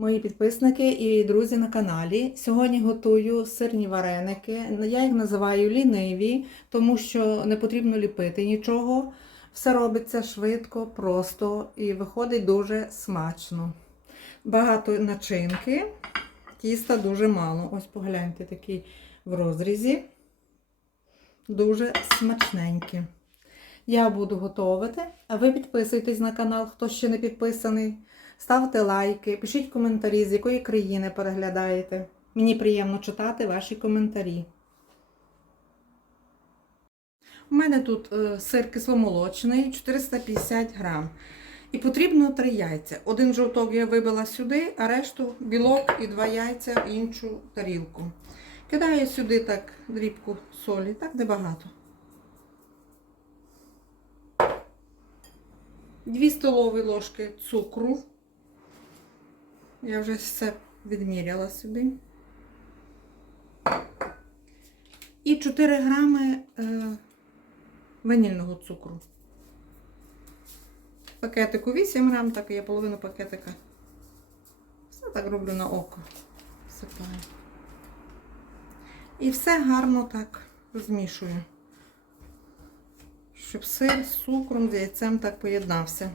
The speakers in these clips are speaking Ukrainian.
Мої підписники і друзі на каналі. Сьогодні готую сирні вареники. Я їх називаю ліниві, тому що не потрібно ліпити нічого. Все робиться швидко, просто і виходить дуже смачно. Багато начинки, тіста дуже мало. Ось погляньте, такий в розрізі. Дуже смачненькі. Я буду готувати, а ви підписуйтесь на канал, хто ще не підписаний. Ставте лайки, пишіть коментарі, з якої країни переглядаєте. Мені приємно читати ваші коментарі. У мене тут е, сир кисломолочний 450 грам. І потрібно три яйця. Один жовток я вибила сюди, а решту білок і два яйця в іншу тарілку. Кидаю сюди так дрібку солі, так небагато. 2 столові ложки цукру. Я вже все відміряла сюди. І 4 грами е, ванільного цукру. Пакетику 8 грам, так і я половину пакетика. Все так роблю на око. Всипаю. І все гарно так розмішую. Щоб сир з цукром, з яйцем так поєднався.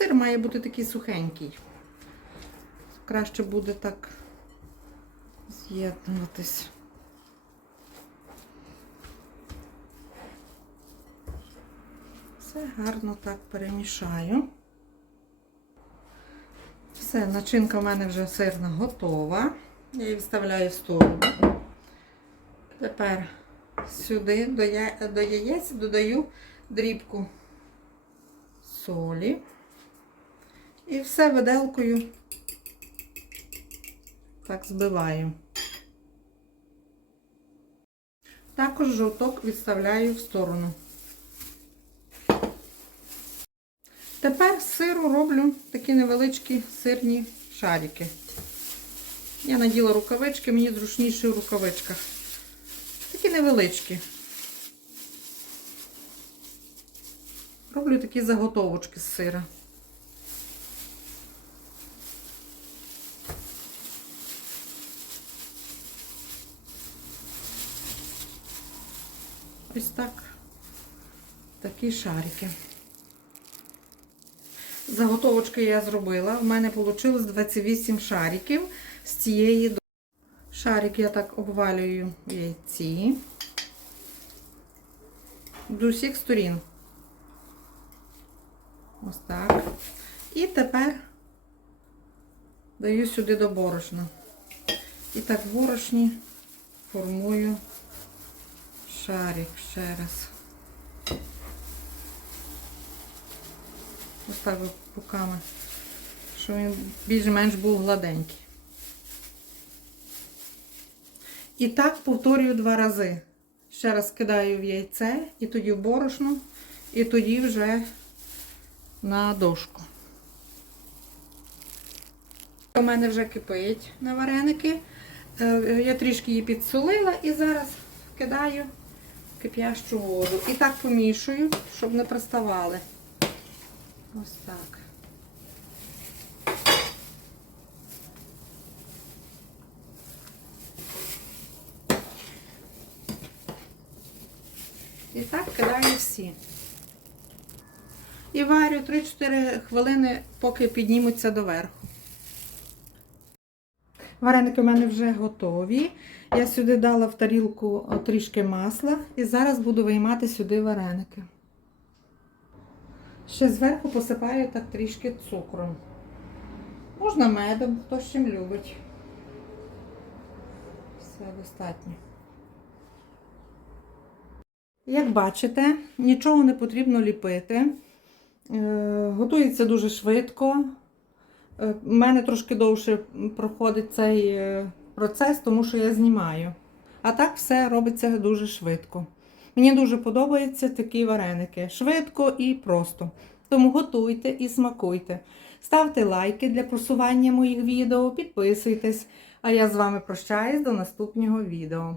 Сир має бути такий сухенький. Краще буде так з'єднуватись. Все гарно так перемішаю. Все, начинка в мене вже сирна готова. Я її вставляю в сторону. Тепер сюди до, яєць додаю дрібку солі. І все виделкою так збиваю. Також жовток відставляю в сторону. Тепер з сиру роблю такі невеличкі сирні шарики. Я наділа рукавички, мені зручніше в рукавичках. Такі невеличкі. Роблю такі заготовочки з сира. Ось так. Такі шарики. Заготовочки я зробила. У мене вийшло 28 шариків з цієї до. Шарик я так обвалюю в яйці. До усіх сторін. Ось так. І тепер даю сюди до борошна. І так в борошні формую шарик ще раз. Ось так руками, щоб він більш-менш був гладенький. І так повторюю два рази. Ще раз кидаю в яйце, і тоді в борошно, і тоді вже на дошку. У мене вже кипить на вареники. Е, Я трішки її підсолила і зараз кидаю кип'ящу воду. І так помішую, щоб не приставали. Ось так. І так кидаю всі. І варю 3-4 хвилини, поки піднімуться доверху. Вареники у мене вже готові. Я сюди дала в тарілку трішки масла і зараз буду виймати сюди вареники. Ще зверху посипаю так трішки цукром. Можна медом, хто з чим любить. Все достатньо. Як бачите, нічого не потрібно ліпити. Е, Готується дуже швидко. Е, У мене трошки довше проходить цей е, процес, тому що я знімаю. А так все робиться дуже швидко. Мені дуже подобаються такі вареники. Швидко і просто. Тому готуйте і смакуйте. Ставте лайки для просування моїх відео, підписуйтесь. А я з вами прощаюсь до наступного відео.